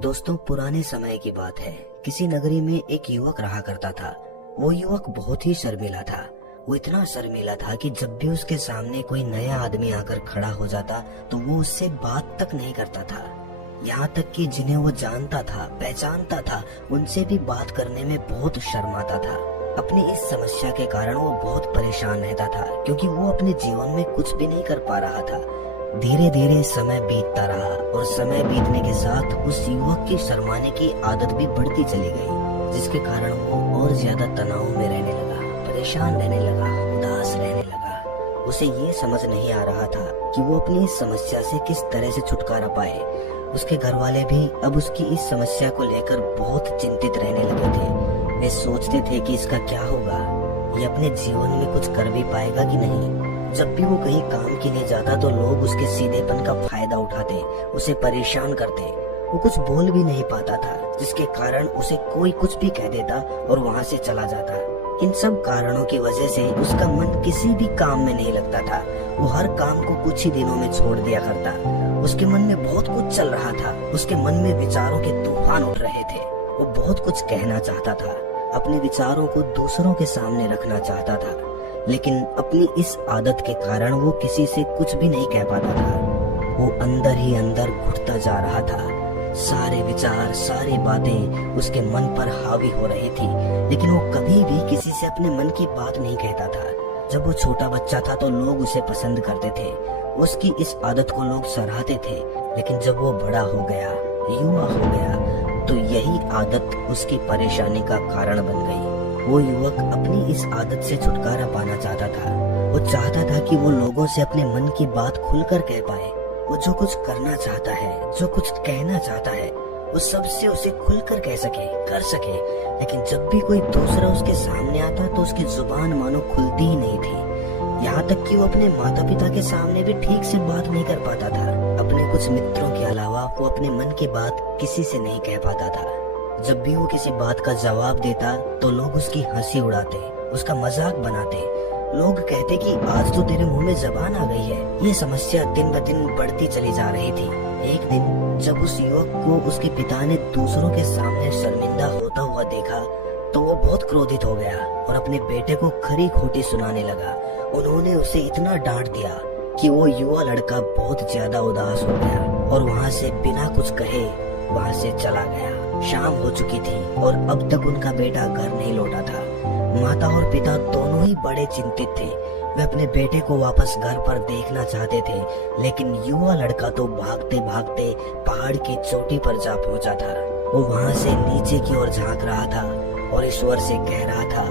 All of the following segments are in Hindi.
दोस्तों, पुराने समय की बात है। किसी नगरी में एक युवक रहा करता था। वो युवक बहुत ही शर्मीला था। वो इतना शर्मीला था कि जब भी उसके सामने कोई नया आदमी आकर खड़ा हो जाता तो वो उससे बात तक नहीं करता था। यहाँ तक कि जिन्हें वो जानता था, पहचानता था, उनसे भी बात करने में बहुत शर्माता था। अपनी इस समस्या के कारण वो बहुत परेशान रहता था, क्योंकि वो अपने जीवन में कुछ भी नहीं कर पा रहा था। धीरे धीरे समय बीतता रहा और समय बीतने के साथ उस युवक की शर्माने की आदत भी बढ़ती चली गई, जिसके कारण वो और ज्यादा तनाव में रहने लगा, परेशान रहने लगा, उदास रहने लगा। उसे ये समझ नहीं आ रहा था कि वो अपनी इस समस्या से किस तरह से छुटकारा पाए। उसके घर वाले भी अब उसकी इस समस्या को लेकर बहुत चिंतित रहने लगे थे। वे सोचते थे कि इसका क्या होगा, ये अपने जीवन में कुछ कर भी पाएगा कि नहीं। जब भी वो कहीं काम के लिए जाता तो लोग उसके सीधेपन का फायदा उठाते, उसे परेशान करते। वो कुछ बोल भी नहीं पाता था, जिसके कारण उसे कोई कुछ भी कह देता और वहाँ से चला जाता। इन सब कारणों की वजह से उसका मन किसी भी काम में नहीं लगता था। वो हर काम को कुछ ही दिनों में छोड़ दिया करता। उसके मन में बहुत कुछ चल रहा था। उसके मन में विचारों के तूफान उठ रहे थे। वो बहुत कुछ कहना चाहता था, अपने विचारों को दूसरों के सामने रखना चाहता था, लेकिन अपनी इस आदत के कारण वो किसी से कुछ भी नहीं कह पाता था। वो अंदर ही अंदर घुटता जा रहा था। सारे विचार, सारी बातें उसके मन पर हावी हो रही थी, लेकिन वो कभी भी किसी से अपने मन की बात नहीं कहता था। जब वो छोटा बच्चा था तो लोग उसे पसंद करते थे, उसकी इस आदत को लोग सराहते थे। लेकिन जब वो बड़ा हो गया, युवा हो गया, तो यही आदत उसकी परेशानी का कारण बन गई। वो युवक अपनी इस आदत से छुटकारा पाना चाहता था। वो चाहता था कि वो लोगों से अपने मन की बात खुलकर कह पाए। वो जो कुछ करना चाहता है, जो कुछ कहना चाहता है, वो सबसे उसे खुलकर कह सके, कर सके। लेकिन जब भी कोई दूसरा उसके सामने आता तो उसकी जुबान मानो खुलती ही नहीं थी। यहाँ तक कि वो अपने माता पिता के सामने भी ठीक से बात नहीं कर पाता था। अपने कुछ मित्रों के अलावा वो अपने मन की बात किसी से नहीं कह पाता था। जब भी वो किसी बात का जवाब देता तो लोग उसकी हंसी उड़ाते, उसका मजाक बनाते। लोग कहते कि आज तो तेरे मुंह में जबान आ गई है। ये समस्या दिन ब दिन बढ़ती चली जा रही थी। एक दिन जब उस युवक को उसके पिता ने दूसरों के सामने शर्मिंदा होता हुआ देखा तो वो बहुत क्रोधित हो गया और अपने बेटे को खरी खोटी सुनाने लगा। उन्होंने उसे इतना डांट दिया कि वो युवा लड़का बहुत ज्यादा उदास हो गया और वहाँ से बिना कुछ कहे वहाँ से चला गया। शाम हो चुकी थी और अब तक उनका बेटा घर नहीं लौटा था। माता और पिता दोनों ही बड़े चिंतित थे। वे अपने बेटे को वापस घर पर देखना चाहते थे, लेकिन युवा लड़का तो भागते भागते पहाड़ की चोटी पर जा पहुंचा था। वो वहां से नीचे की ओर झांक रहा था और ईश्वर से कह रहा था,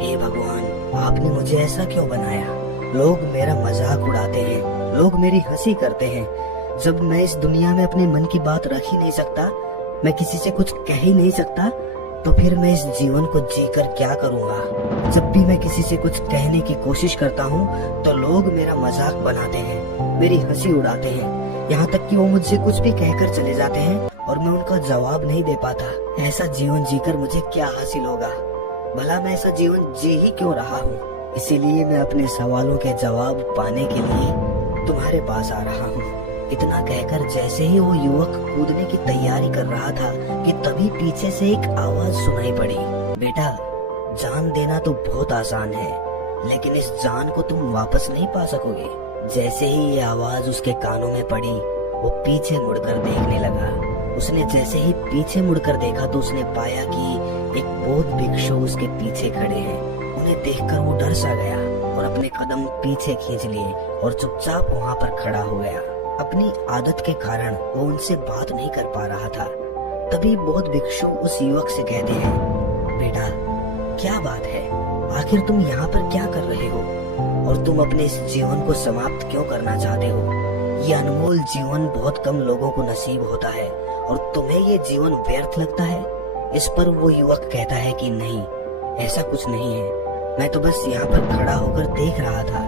हे भगवान, आपने मुझे ऐसा क्यों बनाया? लोग मेरा मजाक उड़ाते हैं, लोग मेरी हंसी करते हैं। जब मैं इस दुनिया में अपने मन की बात रख ही नहीं सकता, मैं किसी से कुछ कह ही नहीं सकता, तो फिर मैं इस जीवन को जीकर क्या करूँगा? जब भी मैं किसी से कुछ कहने की कोशिश करता हूँ तो लोग मेरा मजाक बनाते हैं, मेरी हंसी उड़ाते हैं। यहाँ तक कि वो मुझसे कुछ भी कहकर चले जाते हैं और मैं उनका जवाब नहीं दे पाता। ऐसा जीवन जीकर मुझे क्या हासिल होगा? भला मैं ऐसा जीवन जी ही क्यों रहा हूँ? इसीलिए मैं अपने सवालों के जवाब पाने के लिए तुम्हारे पास आ रहा हूँ। इतना कहकर जैसे ही वो युवक कूदने की तैयारी कर रहा था कि तभी पीछे से एक आवाज सुनाई पड़ी, बेटा, जान देना तो बहुत आसान है, लेकिन इस जान को तुम वापस नहीं पा सकोगे। जैसे ही ये आवाज उसके कानों में पड़ी, वो पीछे मुड़कर देखने लगा। उसने जैसे ही पीछे मुड़कर देखा तो उसने पाया कि एक बौद्ध भिक्षु उसके पीछे खड़े हैं। उन्हें देखकर वो डर सा गया और अपने कदम पीछे खींच लिए और चुपचाप वहाँ पर खड़ा हो गया। अपनी आदत के कारण वो उनसे बात नहीं कर पा रहा था। तभी बौद्ध भिक्षु उस युवक से कहते हैं, बेटा, क्या बात है? आखिर तुम यहाँ पर क्या कर रहे हो? और तुम अपने इस जीवन को समाप्त क्यों करना चाहते हो? ये अनमोल जीवन बहुत कम लोगों को नसीब होता है और तुम्हें ये जीवन व्यर्थ लगता है? इस पर वो युवक कहता है कि नहीं, ऐसा कुछ नहीं है, मैं तो बस यहाँ पर खड़ा होकर देख रहा था।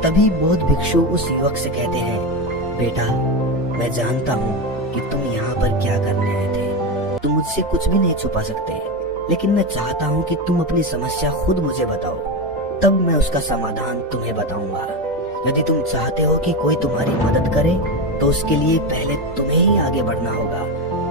तभी बौद्ध भिक्षु उस युवक से कहते हैं, बेटा, मैं जानता हूँ कि तुम यहाँ पर क्या करने आए थे। तुम मुझसे कुछ भी नहीं छुपा सकते, लेकिन मैं चाहता हूँ कि तुम अपनी समस्या खुद मुझे बताओ, तब मैं उसका समाधान तुम्हें बताऊंगा। यदि तुम चाहते हो कि कोई तुम्हारी मदद करे तो उसके लिए पहले तुम्हें ही आगे बढ़ना होगा।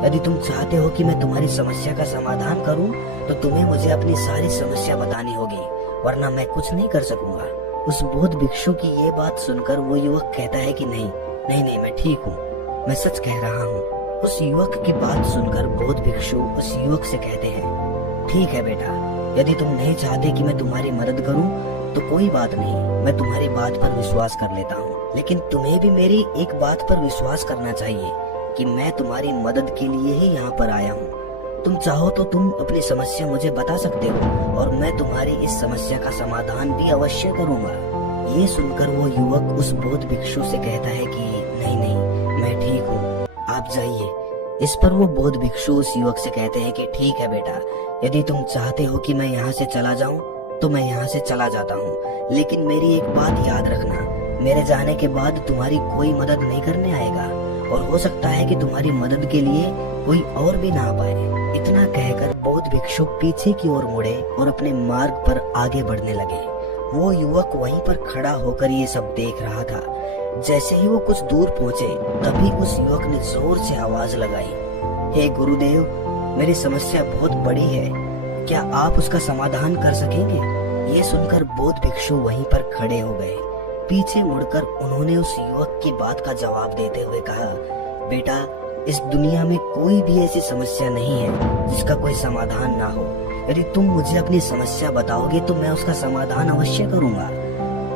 यदि तुम चाहते हो कि मैं तुम्हारी समस्या का समाधान करूं, तो तुम्हें मुझे अपनी सारी समस्या बतानी होगी, वरना मैं कुछ नहीं कर सकूंगा। उस बौद्ध भिक्षु की ये बात सुनकर वो युवक कहता है कि नहीं नहीं नहीं, मैं ठीक हूँ, मैं सच कह रहा हूँ। उस युवक की बात सुनकर बौद्ध भिक्षु उस युवक से कहते हैं, ठीक है बेटा, यदि तुम नहीं चाहते कि मैं तुम्हारी मदद करूं तो कोई बात नहीं, मैं तुम्हारी बात पर विश्वास कर लेता हूं। लेकिन तुम्हें भी मेरी एक बात पर विश्वास करना चाहिए कि मैं तुम्हारी मदद के लिए ही यहाँ पर आया हूँ। तुम चाहो तो तुम अपनी समस्या मुझे बता सकते हो और मैं तुम्हारी इस समस्या का समाधान भी अवश्य करूँगा। ये सुनकर वो युवक उस बौद्ध भिक्षु से कहता है कि नहीं नहीं, मैं ठीक हूँ, आप जाइए। इस पर वो बौद्ध भिक्षु उस युवक से कहते हैं कि ठीक है बेटा, यदि तुम चाहते हो कि मैं यहाँ से चला जाऊं तो मैं यहाँ से चला जाता हूँ, लेकिन मेरी एक बात याद रखना, मेरे जाने के बाद तुम्हारी कोई मदद नहीं करने आएगा और हो सकता है कि तुम्हारी मदद के लिए कोई और भी ना आ पाए। इतना कहकर बौद्ध भिक्षु पीछे की ओर मुड़े और अपने मार्ग पर आगे बढ़ने लगे। वो युवक वहीं पर खड़ा होकर ये सब देख रहा था। जैसे ही वो कुछ दूर पहुंचे, तभी उस युवक ने जोर से आवाज लगाई, हे गुरुदेव, मेरी समस्या बहुत बड़ी है, क्या आप उसका समाधान कर सकेंगे? ये सुनकर बौद्ध भिक्षु वहीं पर खड़े हो गए। पीछे मुड़कर उन्होंने उस युवक की बात का जवाब देते हुए कहा, बेटा, इस दुनिया में कोई भी ऐसी समस्या नहीं है जिसका कोई समाधान ना हो। यदि तुम मुझे अपनी समस्या बताओगे तो मैं उसका समाधान अवश्य करूंगा।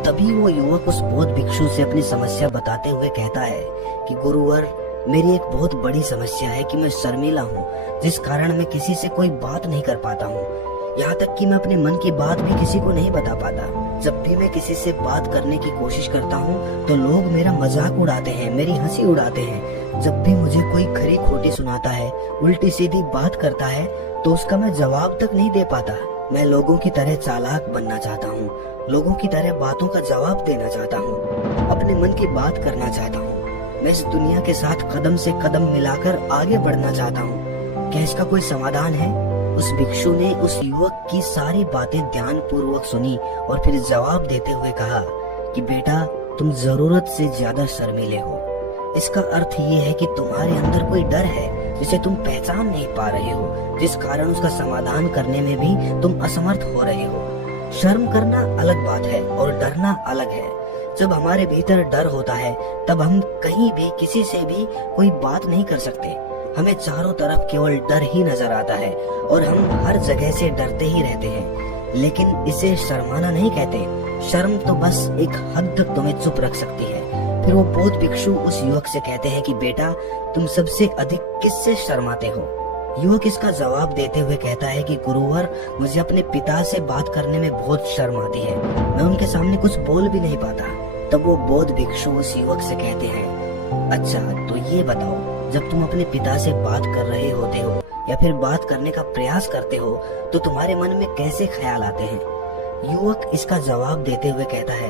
तभी वो युवक उस बौद्ध भिक्षु से अपनी समस्या बताते हुए कहता है कि गुरुवर, मेरी एक बहुत बड़ी समस्या है कि मैं शर्मीला हूँ, जिस कारण मैं किसी से कोई बात नहीं कर पाता हूँ। यहाँ तक कि मैं अपने मन की बात भी किसी को नहीं बता पाता। जब भी मैं किसी से बात करने की कोशिश करता हूँ तो लोग मेरा मजाक उड़ाते हैं, मेरी हंसी उड़ाते हैं। जब भी मुझे कोई खरी खोटी सुनाता है, उल्टी सीधी बात करता है, तो उसका मैं जवाब तक नहीं दे पाता। मैं लोगों की तरह चालाक बनना चाहता हूँ, लोगों की तरह बातों का जवाब देना चाहता हूँ, अपने मन की बात करना चाहता हूँ। मैं इस दुनिया के साथ कदम से कदम मिलाकर आगे बढ़ना चाहता हूँ। क्या इसका कोई समाधान है? उस भिक्षु ने उस युवक की सारी बातें ध्यान पूर्वक सुनी और फिर जवाब देते हुए कहा कि बेटा, तुम जरूरत से ज्यादा शर्मीले हो। इसका अर्थ ये है कि तुम्हारे अंदर कोई डर है जिसे तुम पहचान नहीं पा रहे हो, जिस कारण उसका समाधान करने में भी तुम असमर्थ हो रहे हो। शर्म करना अलग बात है और डरना अलग है। जब हमारे भीतर डर होता है तब हम कहीं भी किसी से भी कोई बात नहीं कर सकते। हमें चारों तरफ केवल डर ही नजर आता है और हम हर जगह से डरते ही रहते हैं, लेकिन इसे शर्माना नहीं कहते। शर्म तो बस एक हद तक तुम्हें चुप रख सकती है। फिर वो बौद्ध भिक्षु उस युवक से कहते हैं कि बेटा, तुम सबसे अधिक किससे शर्माते हो? युवक इसका जवाब देते हुए कहता है कि गुरुवर, मुझे अपने पिता से बात करने में बहुत शर्म आती है, मैं उनके सामने कुछ बोल भी नहीं पाता। तब वो बौद्ध भिक्षु उस युवक से कहते हैं, अच्छा तो ये बताओ, जब तुम अपने पिता से बात कर रहे होते हो या फिर बात करने का प्रयास करते हो तो तुम्हारे मन में कैसे ख्याल आते हैं? युवक इसका जवाब देते हुए कहता है,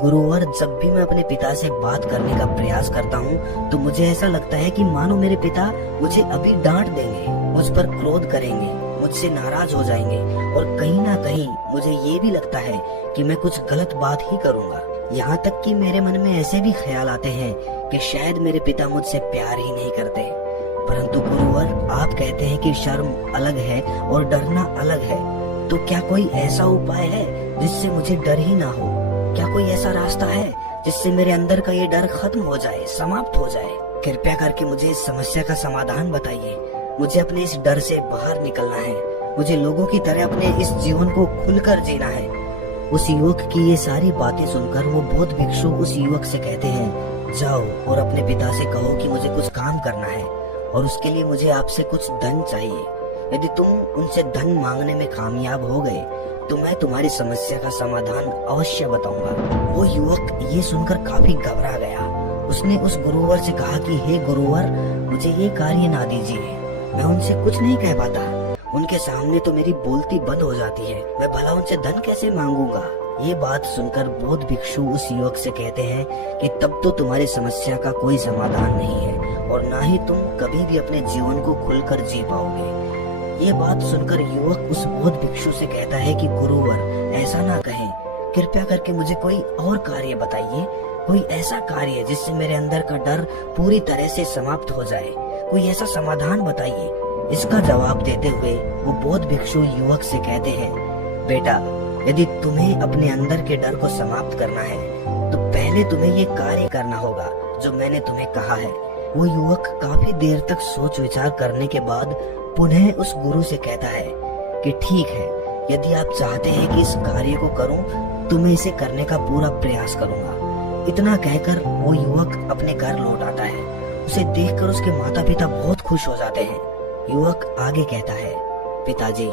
गुरुवर, जब भी मैं अपने पिता से बात करने का प्रयास करता हूँ तो मुझे ऐसा लगता है कि मानो मेरे पिता मुझे अभी डांट देंगे, मुझ पर क्रोध करेंगे, मुझसे नाराज हो जाएंगे और कहीं ना कहीं मुझे ये भी लगता है कि मैं कुछ गलत बात ही करूँगा। यहाँ तक कि मेरे मन में ऐसे भी ख्याल आते हैं कि शायद मेरे पिता मुझसे प्यार ही नहीं करते। परंतु गुरुवर, आप कहते हैं कि शर्म अलग है और डरना अलग है, तो क्या कोई ऐसा उपाय है जिससे मुझे डर ही ना हो? क्या कोई ऐसा रास्ता है जिससे मेरे अंदर का ये डर खत्म हो जाए, समाप्त हो जाए? कृपया करके मुझे इस समस्या का समाधान बताइए। मुझे अपने इस डर से बाहर निकलना है, मुझे लोगों की तरह अपने इस जीवन को खुलकर जीना है। उस युवक की ये सारी बातें सुनकर वो बौद्ध भिक्षु उस युवक से कहते हैं, जाओ और अपने पिता से कहो कि मुझे कुछ काम करना है और उसके लिए मुझे आपसे कुछ धन चाहिए। यदि तुम उनसे धन मांगने में कामयाब हो गए तो मैं तुम्हारी समस्या का समाधान अवश्य बताऊंगा। वो युवक ये सुनकर काफी घबरा गया। उसने उस गुरुवर से कहा कि हे गुरुवर, मुझे ये कार्य ना दीजिए, मैं उनसे कुछ नहीं कह पाता, उनके सामने तो मेरी बोलती बंद हो जाती है, मैं भला उनसे धन कैसे मांगूंगा? ये बात सुनकर बौद्ध भिक्षु उस युवक से कहते हैं कि तब तो तुम्हारी समस्या का कोई समाधान नहीं है और ना ही तुम कभी भी अपने जीवन को खुलकर जी पाओगे। ये बात सुनकर युवक उस बौद्ध भिक्षु से कहता है कि गुरुवर, ऐसा ना कहें, कृपया करके मुझे कोई और कार्य बताइए, कोई ऐसा कार्य जिससे मेरे अंदर का डर पूरी तरह से समाप्त हो जाए। कोई ऐसा समाधान बताइए। इसका जवाब देते हुए वो बौद्ध भिक्षु युवक से कहते हैं, बेटा, यदि तुम्हें अपने अंदर के डर को समाप्त करना है तो पहले तुम्हें ये कार्य करना होगा जो मैंने तुम्हें कहा है। वो युवक काफी देर तक सोच विचार करने के बाद पुनः उस गुरु से कहता है कि ठीक है, यदि आप चाहते हैं कि इस कार्य को करूं तो मैं इसे करने का पूरा प्रयास करूंगा। इतना कहकर वो युवक अपने घर लौट आता है। उसे देखकर उसके माता पिता बहुत खुश हो जाते हैं। युवक आगे कहता है, पिताजी,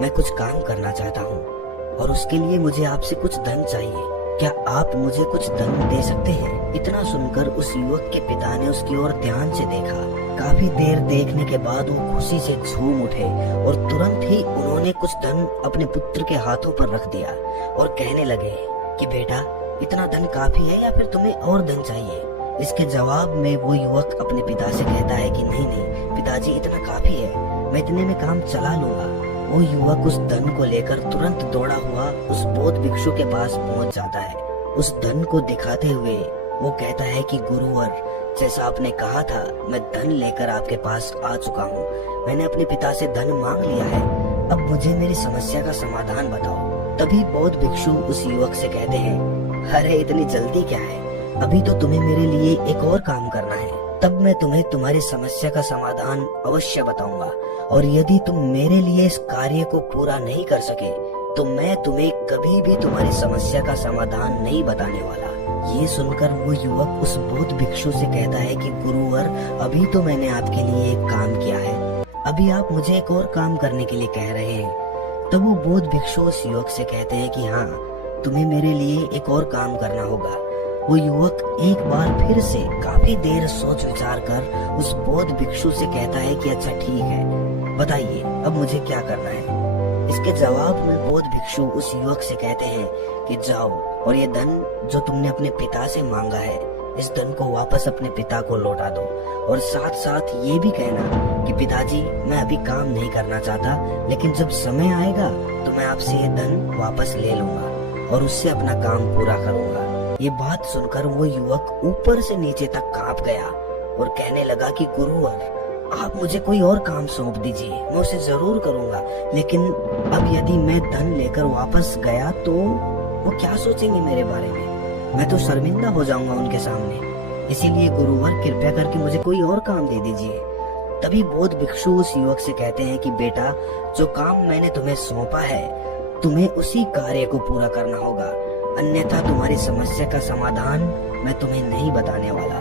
मैं कुछ काम करना चाहता हूँ और उसके लिए मुझे आपसे कुछ धन चाहिए। क्या आप मुझे कुछ धन दे सकते हैं? इतना सुनकर उस युवक के पिता ने उसकी ओर ध्यान से देखा। काफी देर देखने के बाद वो खुशी से झूम उठे और तुरंत ही उन्होंने कुछ धन अपने पुत्र के हाथों पर रख दिया और कहने लगे कि बेटा, इतना धन काफी है या फिर तुम्हें और धन चाहिए? इसके जवाब में वो युवक अपने पिता से कहता है कि नहीं नहीं पिताजी, इतना काफी है, मैं इतने में काम चला लूंगा। वो युवक उस धन को लेकर तुरंत दौड़ा हुआ उस बौद्ध भिक्षु के पास पहुंच जाता है। उस धन को दिखाते हुए वो कहता है कि गुरुवर, जैसा आपने कहा था, मैं धन लेकर आपके पास आ चुका हूँ। मैंने अपने पिता से धन मांग लिया है, अब मुझे मेरी समस्या का समाधान बताओ। तभी बौद्ध भिक्षु उस युवक से कहते हैं, अरे इतनी जल्दी क्या है, अभी तो तुम्हें मेरे लिए एक और काम करना है, तब मैं तुम्हें तुम्हारी समस्या का समाधान अवश्य बताऊंगा। और यदि तुम मेरे लिए इस कार्य को पूरा नहीं कर सके तो मैं तुम्हें कभी भी तुम्हारी समस्या का समाधान नहीं बताने वाला। ये सुनकर वो युवक उस बौद्ध भिक्षु से कहता है कि गुरुवर, अभी तो मैंने आपके लिए एक काम किया है, अभी आप मुझे एक और काम करने के लिए कह रहे हैं। तब वो बौद्ध भिक्षु उस युवक से कहते हैं कि हाँ, तुम्हें मेरे लिए एक और काम करना होगा। वो युवक एक बार फिर से काफी देर सोच विचार कर उस बौद्ध भिक्षु से कहता है कि अच्छा ठीक है, बताइए अब मुझे क्या करना है। इसके जवाब में बौद्ध भिक्षु उस युवक से कहते हैं कि जाओ और ये धन जो तुमने अपने पिता से मांगा है, इस धन को वापस अपने पिता को लौटा दो। और साथ साथ ये भी कहना कि पिताजी, मैं अभी काम नहीं करना चाहता, लेकिन जब समय आएगा तो मैं आपसे ये धन वापस ले लूंगा और उससे अपना काम पूरा करूंगा। ये बात सुनकर वो युवक ऊपर से नीचे तक कांप गया और कहने लगा कि गुरुवर, आप मुझे कोई और काम सौंप दीजिए, मैं उसे जरूर करूंगा, लेकिन अब यदि मैं धन लेकर वापस गया तो वो क्या सोचेंगे मेरे बारे में? मैं तो शर्मिंदा हो जाऊंगा उनके सामने। इसीलिए गुरुवर, कृपया करके मुझे कोई और काम दे दीजिए। तभी बौद्ध भिक्षु उस युवक से कहते हैं कि बेटा, जो काम मैंने तुम्हें सौंपा है, तुम्हें उसी कार्य को पूरा करना होगा, अन्यथा तुम्हारी समस्या का समाधान मैं तुम्हें नहीं बताने वाला।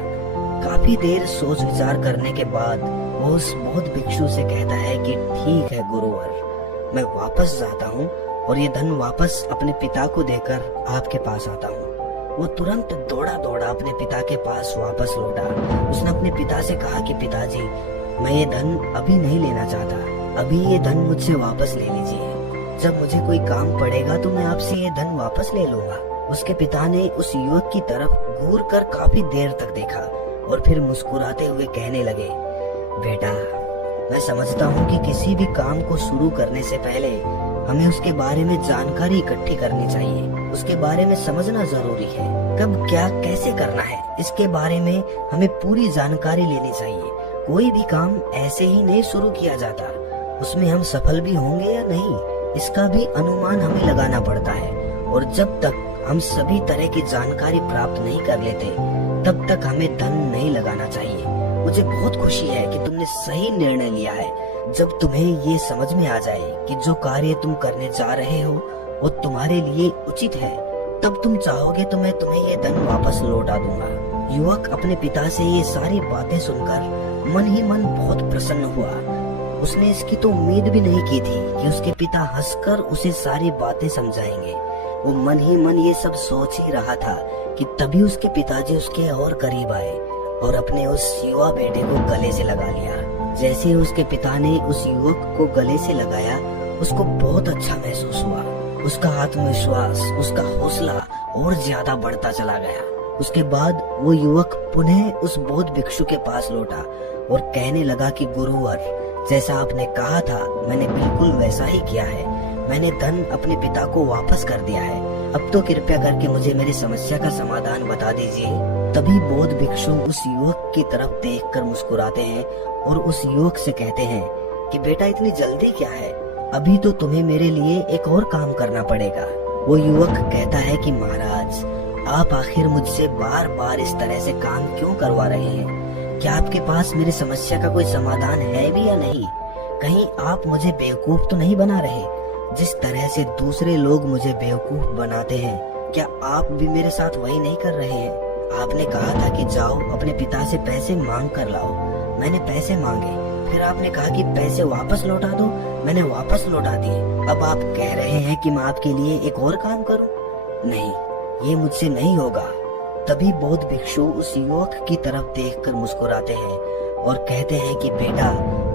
काफी देर सोच विचार करने के बाद वो उस बौद्ध भिक्षु से कहता है कि ठीक है गुरुवर, मैं वापस जाता हूँ और ये धन वापस अपने पिता को देकर आपके पास आता हूँ। वो तुरंत दौड़ा दौड़ा अपने पिता के पास वापस लौटा। उसने अपने पिता से कहा कि पिताजी, मैं ये धन अभी नहीं लेना चाहता, अभी ये धन मुझसे वापस ले लीजिए। जब मुझे कोई काम पड़ेगा तो मैं आपसे ये धन वापस ले लूंगा। उसके पिता ने उस युवक की तरफ घूर कर काफी देर तक देखा और फिर मुस्कुराते हुए कहने लगे, बेटा, मैं समझता हूँ कि किसी भी काम को शुरू करने से पहले हमें उसके बारे में जानकारी इकट्ठी करनी चाहिए, उसके बारे में समझना जरूरी है। कब क्या कैसे करना है, इसके बारे में हमें पूरी जानकारी लेनी चाहिए। कोई भी काम ऐसे ही नहीं शुरू किया जाता, उसमें हम सफल भी होंगे या नहीं, इसका भी अनुमान हमें लगाना पड़ता है। और जब तक हम सभी तरह की जानकारी प्राप्त नहीं कर लेते, तब तक हमें धन नहीं लगाना चाहिए। मुझे बहुत खुशी है कि तुमने सही निर्णय लिया है। जब तुम्हें ये समझ में आ जाए कि जो कार्य तुम करने जा रहे हो वो तुम्हारे लिए उचित है, तब तुम चाहोगे तो मैं तुम्हें ये धन वापस लौटा दूंगा। युवक अपने पिता से ये सारी बातें सुनकर मन ही मन बहुत प्रसन्न हुआ। उसने इसकी तो उम्मीद भी नहीं की थी कि उसके पिता हंसकर उसे सारी बातें समझाएंगे। वो मन ही मन ये सब सोच ही रहा था कि तभी उसके पिताजी उसके और करीब आए और अपने उस युवा बेटे को गले से लगा लिया। जैसे ही उसके पिता ने उस युवक को गले से लगाया, उसको बहुत अच्छा महसूस हुआ। उसका आत्मविश्वास, उसका हौसला और ज्यादा बढ़ता चला गया। उसके बाद वो युवक पुनः उस बौद्ध भिक्षु के पास लौटा और कहने लगा कि गुरुवर, जैसा आपने कहा था मैंने बिल्कुल वैसा ही किया है। मैंने धन अपने पिता को वापस कर दिया है। अब तो कृपया करके मुझे मेरी समस्या का समाधान बता दीजिए। तभी बौद्ध भिक्षु उस युवक की तरफ देखकर मुस्कुराते हैं और उस युवक से कहते हैं कि बेटा इतनी जल्दी क्या है, अभी तो तुम्हें मेरे लिए एक और काम करना पड़ेगा। वो युवक कहता है कि महाराज, आप आखिर मुझसे बार बार इस तरह से काम क्यों करवा रहे हैं? क्या आपके पास मेरी समस्या का कोई समाधान है भी या नहीं? कहीं आप मुझे बेवकूफ तो नहीं बना रहे? जिस तरह से दूसरे लोग मुझे बेवकूफ बनाते हैं, क्या आप भी मेरे साथ वही नहीं कर रहे हैं? आपने कहा था कि जाओ अपने पिता से पैसे मांग कर लाओ, मैंने पैसे मांगे, फिर आपने कहा कि पैसे वापस लौटा दो, मैंने वापस लौटा दिए। अब आप कह रहे हैं कि मैं आपके लिए एक और काम करूं? नहीं, ये मुझसे नहीं होगा। तभी बौद्ध भिक्षु उस युवक की तरफ देखकर मुस्कुराते हैं और कहते हैं कि बेटा,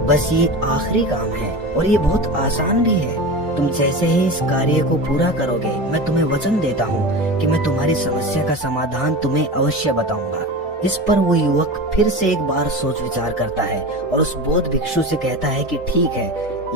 बस ये आखिरी काम है और ये बहुत आसान भी है। तुम जैसे ही इस कार्य को पूरा करोगे, मैं तुम्हें वचन देता हूँ कि मैं तुम्हारी समस्या का समाधान तुम्हें अवश्य बताऊंगा। इस पर वो युवक फिर से एक बार सोच विचार करता है और उस बौद्ध भिक्षु से कहता है कि ठीक है,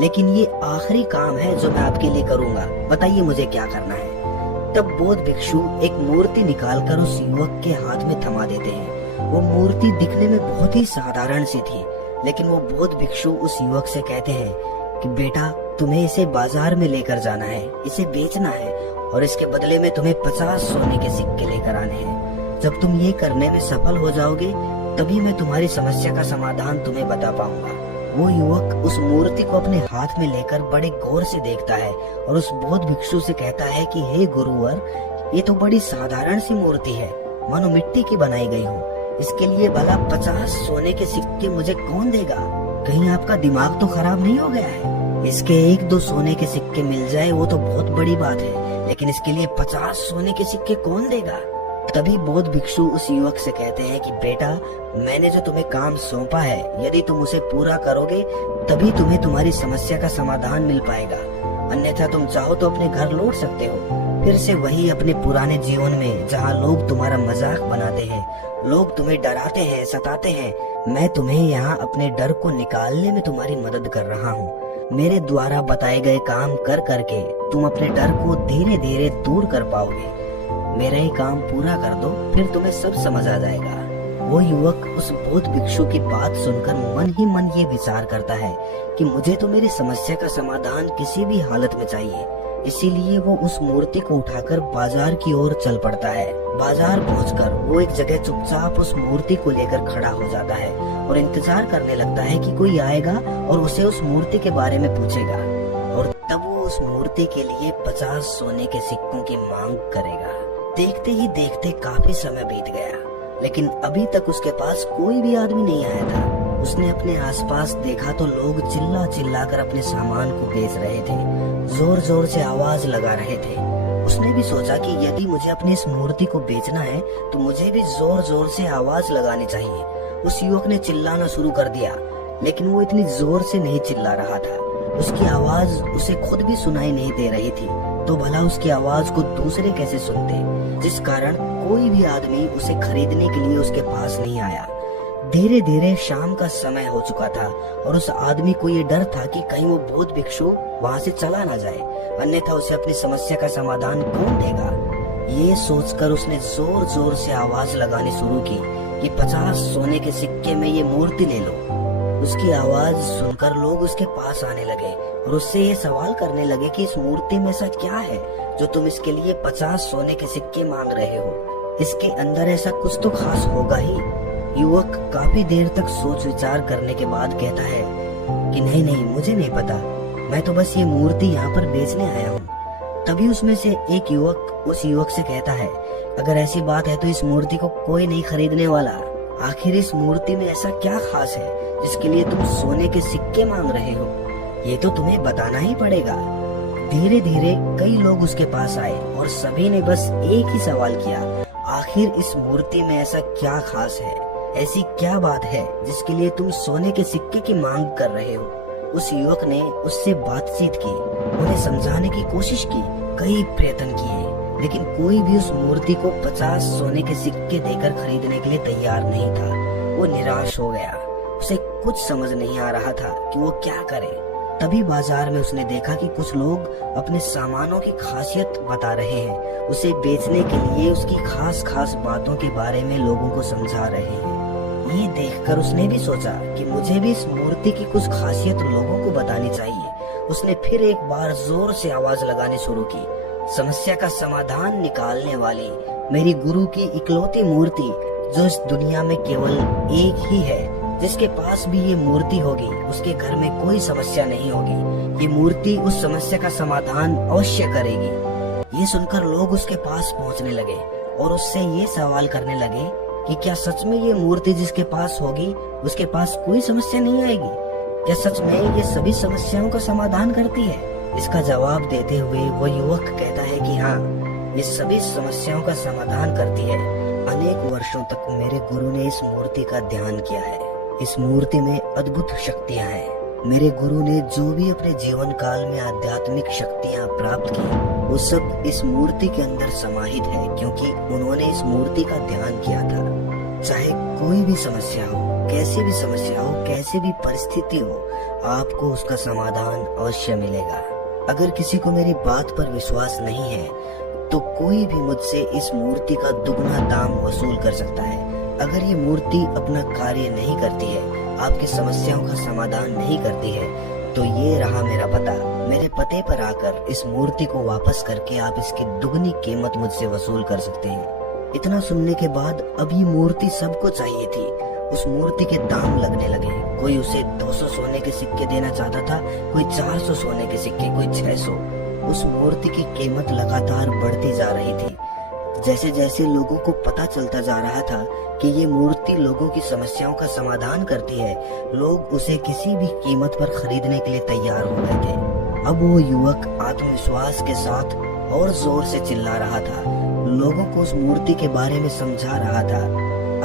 लेकिन ये आखिरी काम है जो मैं आपके लिए करूंगा, बताइए मुझे क्या करना है। तब बौद्ध भिक्षु एक मूर्ति निकालकर उस युवक के हाथ में थमा देते हैं। वो मूर्ति दिखने में बहुत ही साधारण सी थी, लेकिन वो बौद्ध भिक्षु उस युवक से कहते हैं कि बेटा, तुम्हें इसे बाजार में लेकर जाना है, इसे बेचना है और इसके बदले में तुम्हें 50 सोने के सिक्के लेकर आने हैं। जब तुम ये करने में सफल हो जाओगे, तभी मैं तुम्हारी समस्या का समाधान तुम्हें बता पाऊंगा। वो युवक उस मूर्ति को अपने हाथ में लेकर बड़े गौर से देखता है और उस बौद्ध भिक्षु से कहता है कि हे गुरुवर, ये तो बड़ी साधारण सी मूर्ति है, मानो मिट्टी की बनाई गई हो। इसके लिए भला 50 सोने के सिक्के मुझे कौन देगा? कहीं आपका दिमाग तो खराब नहीं हो गया है? इसके 1-2 सोने के सिक्के मिल जाए वो तो बहुत बड़ी बात है, लेकिन इसके लिए 50 सोने के सिक्के कौन देगा? तभी बौद्ध भिक्षु उस युवक से कहते हैं कि बेटा, मैंने जो तुम्हें काम सौंपा है, यदि तुम उसे पूरा करोगे तभी तुम्हें तुम्हारी समस्या का समाधान मिल पाएगा, अन्यथा तुम चाहो तो अपने घर लौट सकते हो, फिर से वही अपने पुराने जीवन में जहाँ लोग तुम्हारा मजाक बनाते हैं, लोग तुम्हें डराते हैं, सताते हैं। मैं तुम्हें यहाँ अपने डर को निकालने में तुम्हारी मदद कर रहा हूँ। मेरे द्वारा बताए गए काम कर करके तुम अपने डर को धीरे धीरे दूर कर पाओगे। मेरा ही काम पूरा कर दो, फिर तुम्हें सब समझ आ जाएगा। वो युवक उस बौद्ध भिक्षु की बात सुनकर मन ही मन ये विचार करता है कि मुझे तो मेरी समस्या का समाधान किसी भी हालत में चाहिए। इसीलिए वो उस मूर्ति को उठाकर बाजार की ओर चल पड़ता है। बाजार पहुंचकर वो एक जगह चुपचाप उस मूर्ति को लेकर खड़ा हो जाता है और इंतजार करने लगता है कि कोई आएगा और उसे उस मूर्ति के बारे में पूछेगा, और तब वो उस मूर्ति के लिए 50 सोने के सिक्कों की मांग करेगा। देखते ही देखते काफी समय बीत गया, लेकिन अभी तक उसके पास कोई भी आदमी नहीं आया था। उसने अपने आसपास देखा तो लोग चिल्ला चिल्ला कर अपने सामान को बेच रहे थे, जोर जोर से आवाज लगा रहे थे। उसने भी सोचा कि यदि मुझे अपनी इस मूर्ति को बेचना है तो मुझे भी जोर जोर से आवाज लगानी चाहिए। उस युवक ने चिल्लाना शुरू कर दिया, लेकिन वो इतनी जोर से नहीं चिल्ला रहा था। उसकी आवाज उसे खुद भी सुनाई नहीं दे रही थी, तो भला उसकी आवाज को दूसरे कैसे सुनते, जिस कारण कोई भी आदमी उसे खरीदने के लिए उसके पास नहीं आया। धीरे धीरे शाम का समय हो चुका था और उस आदमी को ये डर था कि कहीं वो बौद्ध भिक्षु वहाँ से चला ना जाए, अन्यथा उसे अपनी समस्या का समाधान कौन देगा। ये सोचकर उसने जोर जोर से आवाज लगानी शुरू की कि 50 सोने के सिक्के में ये मूर्ति ले लो। उसकी आवाज सुनकर लोग उसके पास आने लगे और उससे ये सवाल करने लगे कि इस मूर्ति में ऐसा क्या है जो तुम इसके लिए 50 सोने के सिक्के मांग रहे हो। इसके अंदर ऐसा कुछ तो खास होगा ही। युवक काफी देर तक सोच विचार करने के बाद कहता है कि नहीं नहीं, मुझे नहीं पता, मैं तो बस ये मूर्ति यहाँ पर बेचने आया हूँ। तभी उसमें से एक युवक उस युवक से कहता है, अगर ऐसी बात है तो इस मूर्ति को कोई नहीं खरीदने वाला। आखिर इस मूर्ति में ऐसा क्या खास है जिसके लिए तुम सोने के सिक्के मांग रहे हो? ये तो तुम्हें बताना ही पड़ेगा। धीरे धीरे कई लोग उसके पास आए और सभी ने बस एक ही सवाल किया, आखिर इस मूर्ति में ऐसा क्या खास है, ऐसी क्या बात है जिसके लिए तुम सोने के सिक्के की मांग कर रहे हो। उस युवक ने उससे बातचीत की, उन्हें समझाने की कोशिश की, कई प्रयत्न किए, लेकिन कोई भी उस मूर्ति को 50 सोने के सिक्के देकर खरीदने के लिए तैयार नहीं था। वो निराश हो गया, उसे कुछ समझ नहीं आ रहा था कि वो क्या करे। तभी बाजार में उसने देखा कि कुछ लोग अपने सामानों की खासियत बता रहे हैं, उसे बेचने के लिए उसकी खास खास बातों के बारे में लोगों को समझा रहे हैं। ये देखकर उसने भी सोचा कि मुझे भी इस मूर्ति की कुछ खासियत लोगों को बतानी चाहिए। उसने फिर एक बार जोर से आवाज लगानी शुरू की, समस्या का समाधान निकालने वाली मेरी गुरु की इकलौती मूर्ति, जो इस दुनिया में केवल एक ही है, जिसके पास भी ये मूर्ति होगी उसके घर में कोई समस्या नहीं होगी। ये मूर्ति उस समस्या का समाधान अवश्य करेगी। ये सुनकर लोग उसके पास पहुंचने लगे और उससे ये सवाल करने लगे कि क्या सच में ये मूर्ति जिसके पास होगी उसके पास कोई समस्या नहीं आएगी? क्या सच में ये सभी समस्याओं का समाधान करती है? इसका जवाब देते हुए वो युवक कहता है कि हाँ, ये सभी समस्याओं का समाधान करती है। अनेक वर्षों तक मेरे गुरु ने इस मूर्ति का ध्यान किया है। इस मूर्ति में अद्भुत शक्तियां हैं। मेरे गुरु ने जो भी अपने जीवन काल में आध्यात्मिक शक्तियां प्राप्त की, वो सब इस मूर्ति के अंदर समाहित है, क्योंकि उन्होंने इस मूर्ति का ध्यान किया था। चाहे कोई भी समस्या हो, कैसी भी समस्या हो, कैसी भी परिस्थिति हो, आपको उसका समाधान अवश्य मिलेगा। अगर किसी को मेरी बात पर विश्वास नहीं है तो कोई भी मुझसे इस मूर्ति का दुगना दाम वसूल कर सकता है। अगर ये मूर्ति अपना कार्य नहीं करती है, आपकी समस्याओं का समाधान नहीं करती है, तो ये रहा मेरा पता। मेरे पते पर आकर इस मूर्ति को वापस करके आप इसकी दुगनी कीमत मुझसे वसूल कर सकते हैं। इतना सुनने के बाद अब ये मूर्ति सबको चाहिए थी। उस मूर्ति के दाम लगने लगे। कोई उसे 200 सोने के सिक्के देना चाहता था, कोई 400 सोने के सिक्के, कोई 600। उस मूर्ति की कीमत लगातार बढ़ती जा रही थी। जैसे जैसे लोगों को पता चलता जा रहा था कि ये मूर्ति लोगों की समस्याओं का समाधान करती है, लोग उसे किसी भी कीमत पर खरीदने के लिए तैयार हो गए थे। अब वो युवक आत्मविश्वास के साथ और जोर से चिल्ला रहा था, लोगों को उस मूर्ति के बारे में समझा रहा था।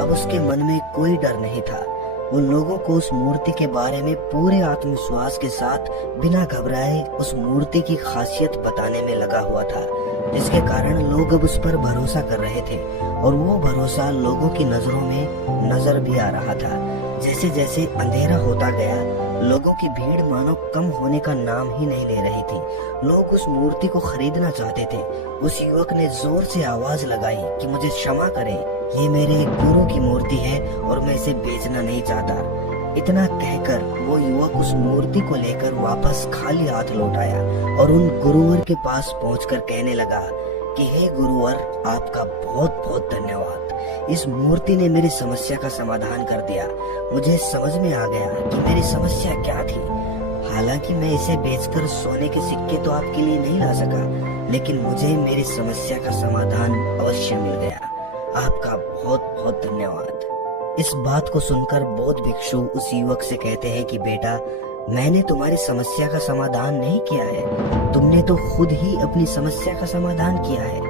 अब उसके मन में कोई डर नहीं था। वो लोगों को उस मूर्ति के बारे में पूरे आत्मविश्वास के साथ बिना घबराए उस मूर्ति की खासियत बताने में लगा हुआ था, जिसके कारण लोग अब उस पर भरोसा कर रहे थे और वो भरोसा लोगों की नजरों में नजर भी आ रहा था। जैसे जैसे अंधेरा होता गया, लोगों की भीड़ मानो कम होने का नाम ही नहीं ले रही थी। लोग उस मूर्ति को खरीदना चाहते थे। उस युवक ने जोर से आवाज लगाई कि मुझे क्षमा करें, ये मेरे गुरु की मूर्ति है और मैं इसे बेचना नहीं चाहता। इतना कहकर वो युवक उस मूर्ति को लेकर वापस खाली हाथ लौट आया और उन गुरुवर के पास पहुंचकर कहने लगा कि हे गुरुवर, आपका बहुत बहुत धन्यवाद। इस मूर्ति ने मेरी समस्या का समाधान कर दिया। मुझे समझ में आ गया कि मेरी समस्या क्या थी। हालांकि मैं इसे बेचकर सोने के सिक्के तो आपके लिए नहीं ला सका, लेकिन मुझे मेरी समस्या का समाधान अवश्य मिल गया। आपका बहुत बहुत धन्यवाद। इस बात को सुनकर बौद्ध भिक्षु उस युवक से कहते हैं कि बेटा, मैंने तुम्हारी समस्या का समाधान नहीं किया है, तुमने तो खुद ही अपनी समस्या का समाधान किया है।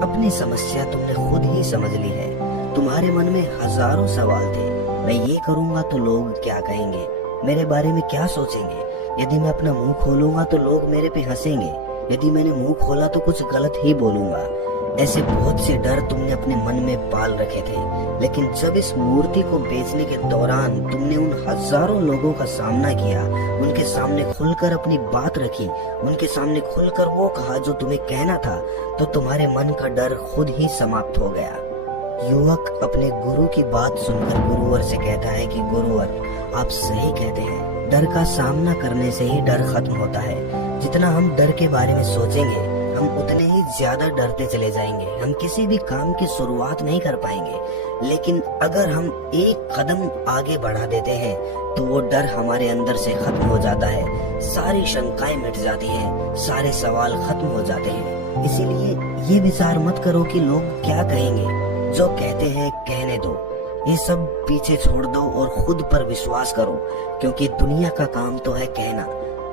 अपनी समस्या तुमने खुद ही समझ ली है। तुम्हारे मन में हजारों सवाल थे, मैं ये करूँगा तो लोग क्या कहेंगे, मेरे बारे में क्या सोचेंगे, यदि मैं अपना मुंह खोलूंगा तो लोग मेरे पे हंसेंगे, यदि मैंने मुंह खोला तो कुछ गलत ही बोलूंगा। ऐसे बहुत से डर तुमने अपने मन में पाल रखे थे, लेकिन जब इस मूर्ति को बेचने के दौरान तुमने उन हजारों लोगों का सामना किया, उनके सामने खुलकर अपनी बात रखी, उनके सामने खुलकर वो कहा जो तुम्हें कहना था, तो तुम्हारे मन का डर खुद ही समाप्त हो गया। युवक अपने गुरु की बात सुनकर गुरुवर से कहता है कि गुरुवर, आप सही कहते हैं, डर का सामना करने से ही डर खत्म होता है। जितना हम डर के बारे में सोचेंगे, हम उतने ही ज्यादा डरते चले जाएंगे। हम किसी भी काम की शुरुआत नहीं कर पाएंगे। लेकिन अगर हम एक कदम आगे बढ़ा देते हैं तो वो डर हमारे अंदर से खत्म हो जाता है, सारी शंकाएं मिट जाती हैं, सारे सवाल खत्म हो जाते हैं। इसीलिए ये विचार मत करो कि लोग क्या कहेंगे, जो कहते हैं कहने दो, ये सब पीछे छोड़ दो और खुद पर विश्वास करो, क्योंकि दुनिया का काम तो है कहना।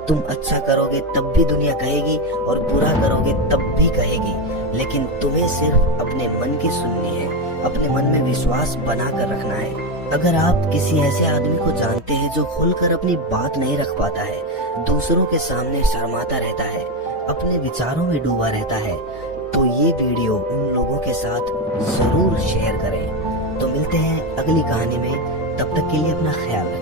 तुम अच्छा करोगे तब भी दुनिया कहेगी और बुरा करोगे तब भी कहेगी, लेकिन तुम्हें सिर्फ अपने मन की सुननी है, अपने मन में विश्वास बना कर रखना है। अगर आप किसी ऐसे आदमी को जानते हैं जो खुलकर अपनी बात नहीं रख पाता है, दूसरों के सामने शर्माता रहता है, अपने विचारों में डूबा रहता है, तो ये वीडियो उन लोगों के साथ जरूर शेयर करें। तो मिलते हैं अगली कहानी में, तब तक के लिए अपना ख्याल रखें।